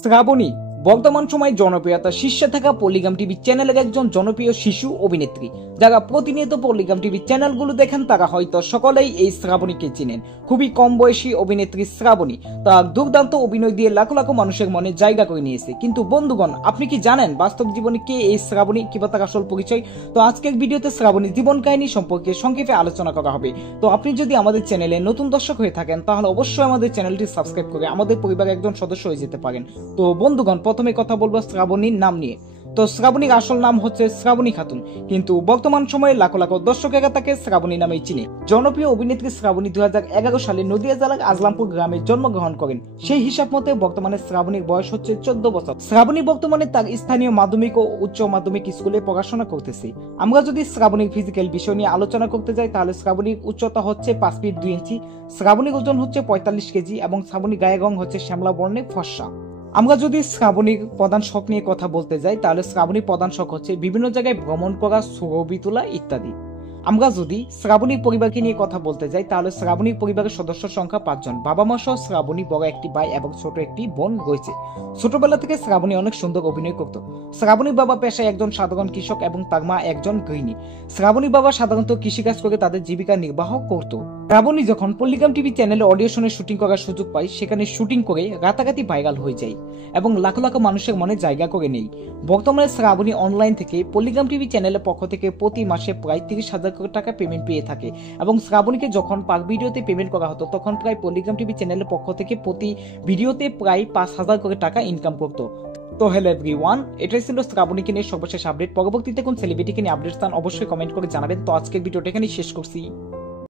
শ্রাবণী বর্তমান সময়ে জনপ্রিয়তা শীর্ষে থাকা পলিগ্রাম টিভি চ্যানেলের একজন জনপ্রিয় শিশু অভিনেত্রী। যারা প্রতিনিয়ত পলিগ্রাম টিভি চ্যানেলগুলো দেখেন তারা হয়তো সকলেই এই শ্রাবণীকে চিনেন। খুবই কম বয়সী অভিনেত্রী শ্রাবণী তার দুর্দান্ত অভিনয় দিয়ে লাখো লাখো মানুষের মনে জায়গা করে নিয়েছে। কিন্তু বন্ধুগণ, আপনি কি জানেন বাস্তব জীবনে কে এই শ্রাবণী, কিংবা তার আসল পরিচয়? তো আজকের ভিডিওতে শ্রাবণীর জীবন কাহিনী সম্পর্কে সংক্ষেপে আলোচনা করা হবে। তো আপনি যদি আমাদের চ্যানেলে নতুন দর্শক হয়ে থাকেন তাহলে অবশ্যই আমাদের চ্যানেলটি সাবস্ক্রাইব করে আমাদের পরিবারের একজন সদস্য হয়ে যেতে পারেন। তো বন্ধুগণ, প্রথমে কথা বলবো শ্রাবণীর নাম নিয়ে। তো শ্রাবণীর আসল নাম হচ্ছে শ্রাবণী খাতুন, কিন্তু বর্তমান সময়ে লাখো লাখো দর্শকেরা তাকে শ্রাবণী নামেই চিনে। জনপ্রিয় অভিনেত্রী শ্রাবণী 2011 সালে নদিয়া জেলার আজলামপুর গ্রামে জন্মগ্রহণ করেন। সেই হিসাব মতে বর্তমানে শ্রাবণীর বয়স হচ্ছে 14 বছর। শ্রাবণী বর্তমানে তার স্থানীয় মাধ্যমিক ও উচ্চ মাধ্যমিক স্কুলে পড়াশোনা করতেছে। আমরা যদি শ্রাবণীর ফিজিক্যাল বিষয় নিয়ে আলোচনা করতে যাই তাহলে শ্রাবণীর উচ্চতা হচ্ছে 5 ফিট 2 ইঞ্চি, শ্রাবণীর ওজন হচ্ছে 45 কেজি এবং শ্রাবণীর গায়ের রং হচ্ছে শ্যামলা বর্ণের ফর্সা। আমরা যদি শ্রাবণীর প্রধান শখ নিয়ে কথা বলতে যাই তাহলে শ্রাবণীর প্রধান শখ হচ্ছে বিভিন্ন জায়গায় ভ্রমণ করা, ছবি তোলা ইত্যাদি। আমরা যদি শ্রাবণীর পরিবারকে নিয়ে কথা বলতে যাই তাহলে শ্রাবণীর পরিবারের সদস্য সংখ্যা 5 জন। বাবা মা সহ শ্রাবণী বড় একটি ভাই এবং ছোট একটি বোন রয়েছে। ছোটবেলা থেকে শ্রাবণী অনেক সুন্দর অভিনয় করত। শ্রাবণীর বাবা পেশায় একজন সাধারণ কৃষক এবং তার মা একজন গৃহিণী। শ্রাবণীর বাবা সাধারণত কৃষিকাজ করে তাদের জীবিকা নির্বাহ করত। শ্রাবণী যখন পল্লিগ্রাম টিভি চ্যানেলে অডিশনের শুটিং করার সুযোগ পায়, সেখানে শুটিং করে রাতারাতি ভাইরাল হয়ে যায় এবং লাখো লাখো মানুষের মনে জায়গা করে নেই। বর্তমানে শ্রাবণী অনলাইন থেকে পল্লিগ্রাম টিভি চ্যানেলের পক্ষ থেকে প্রতি মাসে প্রায় 30,000 টাকা পেমেন্ট পেয়ে থাকে এবং শ্রাবণীকে যখন পার ভিডিওতে পেমেন্ট করা হতো তখন প্রায় পল্লিগ্রাম টিভি চ্যানেলের পক্ষ থেকে প্রতি ভিডিওতে প্রায় 5,000 করে টাকা ইনকাম করতো। তো হ্যালো এভরিওয়ান, এটাই ছিল শ্রাবণীকে নিয়ে সর্বশেষ আপডেট। পরবর্তীতে কোন সেলিব্রিটিকে নিয়ে আপডেট চান অবশ্যই কমেন্ট করে জানাবেন। তো আজকের ভিডিওটা এখানেই শেষ করছি।